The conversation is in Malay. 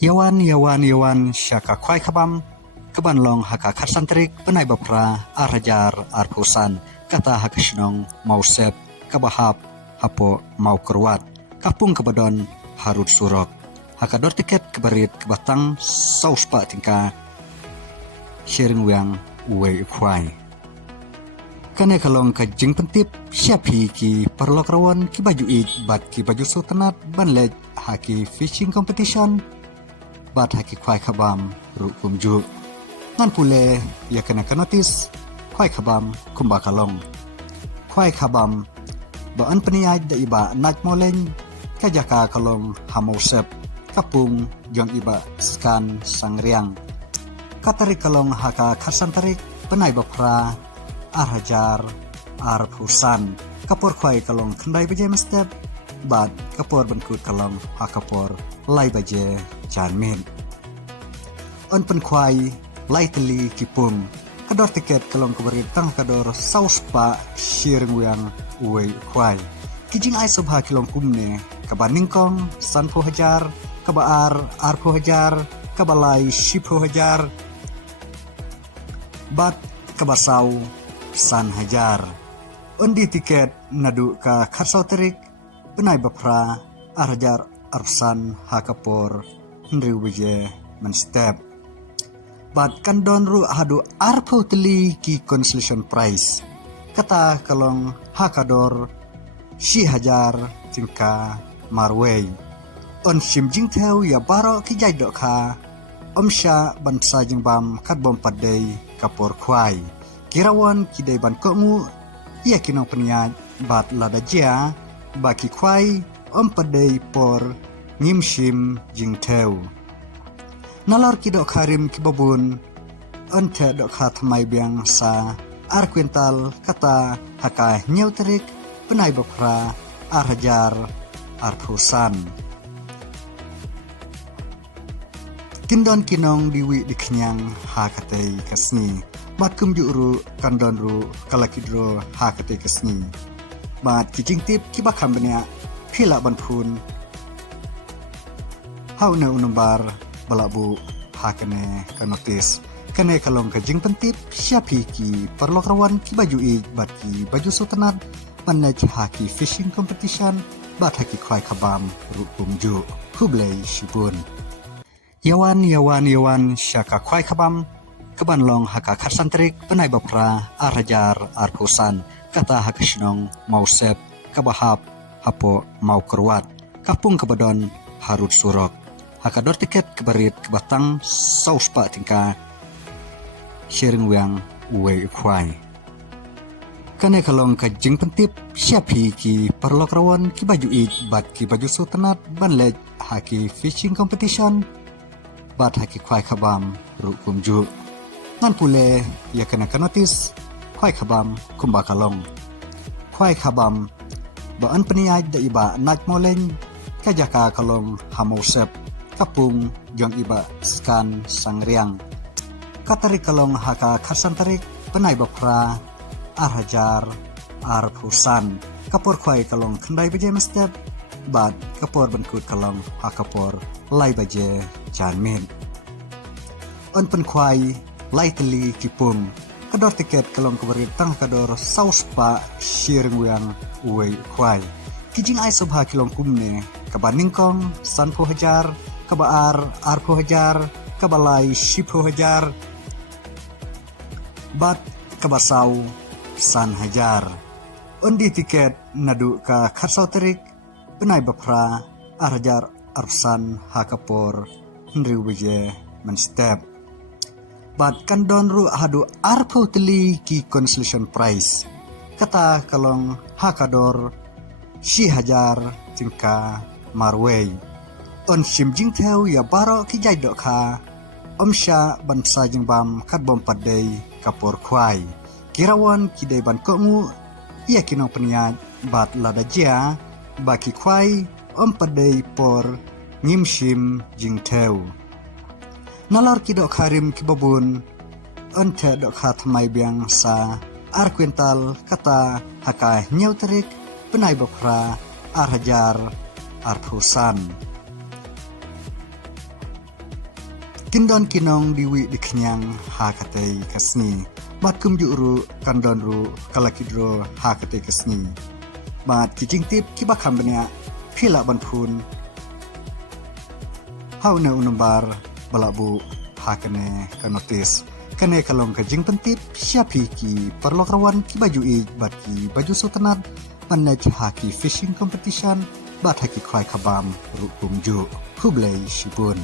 Yawan syaka kwai kabam keban long haka karsantrik benai bapra arajar arpusan kata hakashnong mausep kabahap hapo mau kerwat kapung kebadon harut surok hakador tiket kebarit kebatang sauspa tingka sharing wiang uwe kwai kane kalong ka jing pentip siapi ki perlok rawan ki baju id bat ki baju sultanat banlej haki fishing competition bat haki kwai khabam ru kumju ngan pule ya kena notis kwai khabam kumba kalong kwai khabam ba an peniaj da iba nak moleng kajaka kalong hamausep kapung jong iba skan sangriang katari kalong haka khasantarik penai bapra arhajar arpusan kapor kwai kalong khandai beje mestep bat kapor benkut kalong hakapor lai baje janmin on pen kwai lai teli kipung kador tiket kalong keberit tang kador sauspa shirng wiang uwe kwai kijing ai sobha kilong kumne kabaningkong sanpo hajar kabaar arpo hajar kabalai shipo hajar bat kabasau san hajar ondi tiket nadu ka kharsau terik benai bapra arhajar arsan hakapor hendri wije menstep bat kandon ru hadu arpo teli ki consolation prize kata kalong hakador shi hajar jingka marway on shim jingteu ya baro ki jai dok kha omsha bansa jingbam katbom padai kapor kwai kirawan kidai ban kongu ia kinong peniat bat ladajia baki kwai om padai por ngimshim jingteu nalor kidok karim kibabun ente dok hatmai biang sa ar kwintal kata haka nyeuterik penai bapra arhajar arpusan kindon kinong diwi diknyang hakatei kasni matkum juru kandon ru kalakidro hakatei kasni bat kijing tip kibakam benya phila banphun hauna unumbar balabu hakane kanotis kane kalong kajing pentip siapi ki perlok rawan ki baju i bat ki baju sultanat panaj haki fishing competition bat haki kwai khabam rukum ju hublei shibun yawan syaka kwai khabam keban long haka kharsantrik penai bapra arhajar arpusan kata hakashnong mausep kabahap hapo mau kerwat kapung kebadon harut surok hakador tiket kebarit kebatang sauspa tingka sharing wiang uwe kwai kane kalong kajing pentip siapi ki perlok rawan ki baju id bat ki baju sultanat banlej haki fishing competition bat haki kwai khabam ru kumju ngan pule ya kena notis kwai khabam kumba kalong kwai khabam ba an peniaj da iba nak moleng kajaka kalong hamausep kapung jong iba skan sangriang katari kalong haka khasantarik penai bapra arhajar arpusan kapor kwai kalong khandai beje mestep bat kapor benkut kalong hakapor lai baje janmin on pen kwai lai teli kipung kador tiket kalong keberit tang kador sauspa shirng wiang uwe kwai kijing ai sobha kilong kumne kabaningkong sanpo hajar kabaar arpo hajar kabalai shipo hajar bat kabasau san hajar ondi tiket nadu ka kharsau terik benai bapra arhajar arsan hakapor hendri wije menstep bat kandon ru hadu arpo teli ki consolation prize kata kalong hakador shi hajar jingka marway on shim jingteu ya baro ki jai dok kha omsha bansa jingbam katbom padai kapor kwai kirawan kidai ban kongu ia kinong peniat bat ladajia baki kwai om padai por ngimshim jingteu nalor kidok karim kibabun ente dok hatmai biang sa ar kwintal kata haka nyeuterik penai bapra arhajar arpusan Kindon kinong diwi dikenyang ha katay kasni. Mat kum ru kandon ru kalakidro ha katay kasni. Mat kijing tip kibakam benya pila banpun. Hau na unumbar balabu ha kane kanotis. Kane kalong kajing pentip siapi ki perlokrawan ki baju bat ki baju sultanat manai ki haki fishing competition bat haki kwai kabam ru kumju hublai shibun.